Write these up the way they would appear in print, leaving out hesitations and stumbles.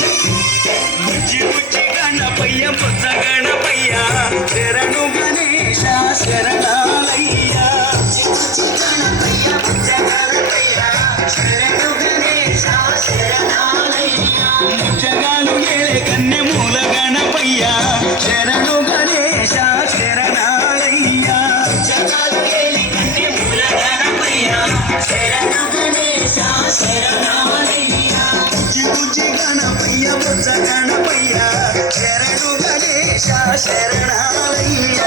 బుజ్జి బుజ్జి గణపయ్య బుజ్జ గణపయ్య శరణు గణేశ శరణాలయ్య బుజ్జి గణపయ్య బుజ్జ గణపయ్య శరణు గణేశ శరణాలయ్య ముచ్చగాలు ఏలే కన్నె మూల గణపయ్య శరణు గణేశ శరణాలయ్య ముచ్చగాలు ఏలే కన్నె మూల గణపయ్య శరణు గణేశ శరణాలయ్య బుజ్జి బుజ్జి గణపయ్య బుజ్జ గణపయ్య శరణు గణేశ శరణాలయ్య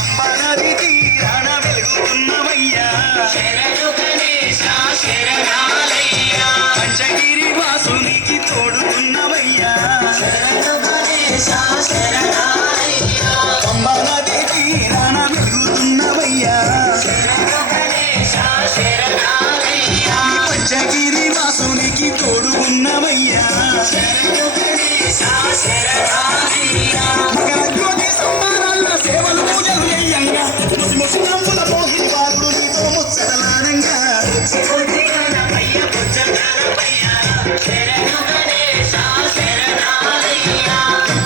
అంబనది తీరాన వెలుగుతున్నవయ్యా శరణు గణేశ శరణాలయ్య పంచగిరి వాసునికి తోడుతున్నవయ్యా శరణు గణేశ శరణాలయ్య అంబనది తీరాన వెలుగుతున్నవయ్యా శరణు గణేశ శరణాలయ్య పంచగిరి వాసునికి తోడు ఉన్నవయ్యా శరణు గణేశ శరణాలయ్య మకర జ్యోతి సంబరాల సేవలు పూజలు చేయంగా ముసి ముసి నవ్వుల మోహిని వారుడు నీతో ముచ్చటలాడంగా బుజ్జి గణపయ్య బుజ్జ గణపయ్య శరణు గణేశ శరణాలయ్య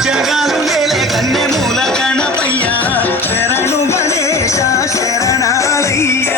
జగాలు నేలే కన్నె మూల గణపయ్య శరణు గణేశ శరణాలయ్య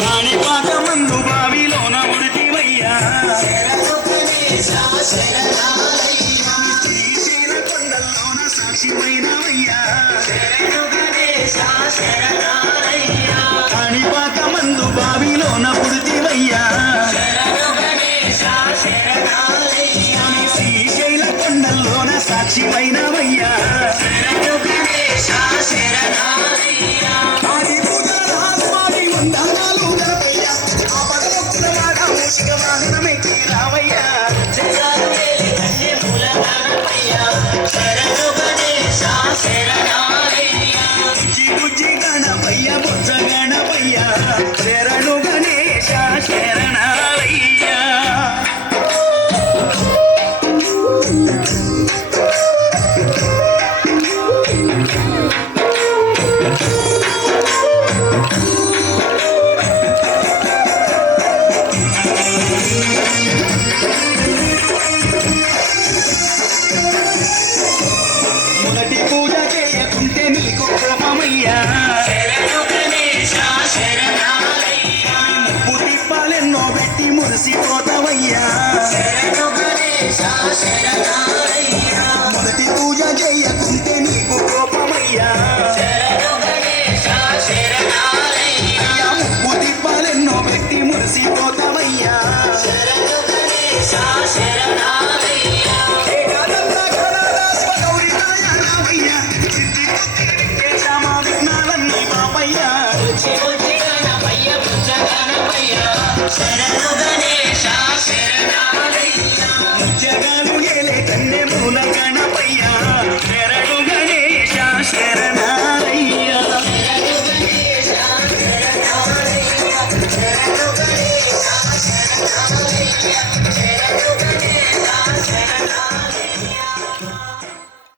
కాణిపాకమందు బావిలోన ఉడితివయ్యా శరణు గణేశ శరణాలయ్య శ్రీశైల కొండల్లోన సాక్షిమైనవయ్యా శరణు గణేశ శరణాలయ్య కాణిపాకమందు బావిలోన ఉడితివయ్యా శరణు గణేశ శరణాలయ్య శ్రీశైల కొండల్లోన సాక్షిమైనవయ్యా శరణు గణేశ శరణాలయ్య ఆది పూజారి వందనాలు గణపయ్య ఆపదముక్తుల వాడ మూషిక వాహనమెక్కి రావయ్యా జగాలు ఏలే కన్నె మూల గణపయ్య శరణు గణేశ శరణాలయ్య బుజ్జి బుజ్జి గణపయ్య బుజ్జ గణపయ్య శరణు గణేశ శరణాలయ్య మొదటి పూజ చేయకుంటే నీకు కోపమయ్యా శరణు గణేశ శరణాలయ్య ముప్పు తిప్పాలెన్నో పెట్టి మురిసిపోతావయ్యా శరణు గణేశ శరణాలయ్య మొదటి పూజ చేయకుంటే నీకు కోపమయ్యా శరణు గణేశ శరణాలయ్య ముప్పు తిప్పాలెన్నో పెట్టి మురిసిపోతావయ్యా శరణు గణేశ శరణాలయ్య శరణు గణేశ శరణాలయ్య జగాలు ఏలే కన్నె మూల గణపయ్య శరణు గణేశ శరణాలయ్య శరణు గణేశ శరణాలయ్య శరణు గణేశ శరణాలయ్య